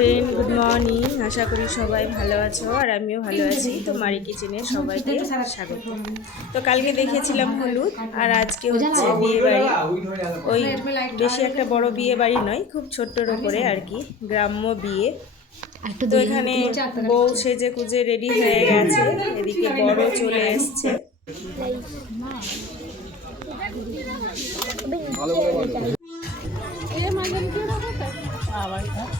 Friend good morning আশা করি সবাই ভালো আছো আর আমিও ভালো আছি। তো মারি কিচেনে সবাইকে স্বাগত। তো কালকে দেখেছিলাম হলুদ আর আজকে হচ্ছে বিয়ে বাড়ি ওই বেশি একটা বড় বিয়ে বাড়ি নয় খুব ছোট্টর ওপরে আর কি গ্রাম্য বিয়ে। তো এখানে বউ সেজে কুজে রেডি হয়ে গেছে এদিকে বড় চলে এসছে। ইউ!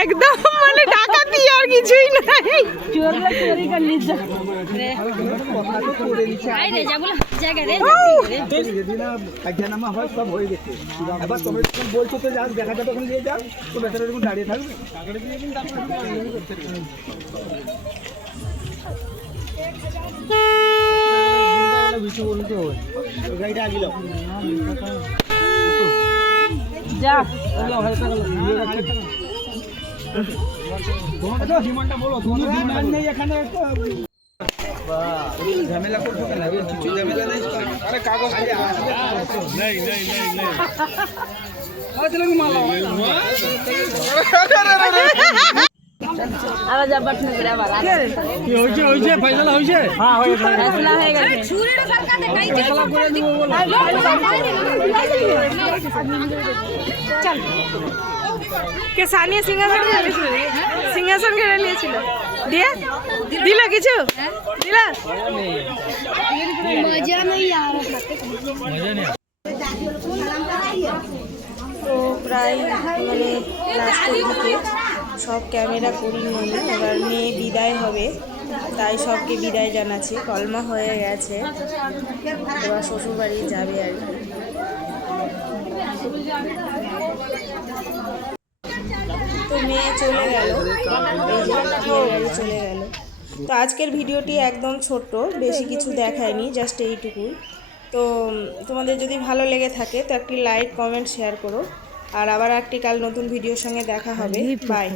একদম মানে ডাকাতি আর কিছুই নাই। যদি না খাজানামা সব গেছে এবার তোমরা যখন বলছো তো যা দেখা যাবে তখন দিয়ে যাও তো দাঁড়িয়ে থাকবে গাড়িটা আগিল যা ঝামেলা করছ কেন কিছু ঝামেলা নেই আরে কাগজ নেই নেই নেই নেই আরে চলো মাল কি হয়েছে হয়েছে ফয়সালা হয়েছে হ্যাঁ হয়েছে কে সানিয়া সিংহাসন কেড়ে নিয়েছিল সিংহাসন কেড়ে নিয়েছিল দিয়ে দিল কিছু দিল প্রায় মানে সব ক্যামেরা করি নিয়ে এবার মেয়ে বিদায় হবে, তাই সবকে বিদায় জানাচ্ছি। কলমা হয়ে গেছে, এবার শ্বশুরবাড়ি যাবে আর কি। তো মেয়ে চলে গেল চলে গেল তো আজকের ভিডিওটি একদম ছোট্ট, বেশি কিছু দেখায়নি, জাস্ট এইটুকুই। তো তোমাদের যদি ভালো লেগে থাকে, তো একটি লাইক, কমেন্ট, শেয়ার করো। আর আবার একটি কাল নতুন ভিডিওর সঙ্গে দেখা হবে। বাই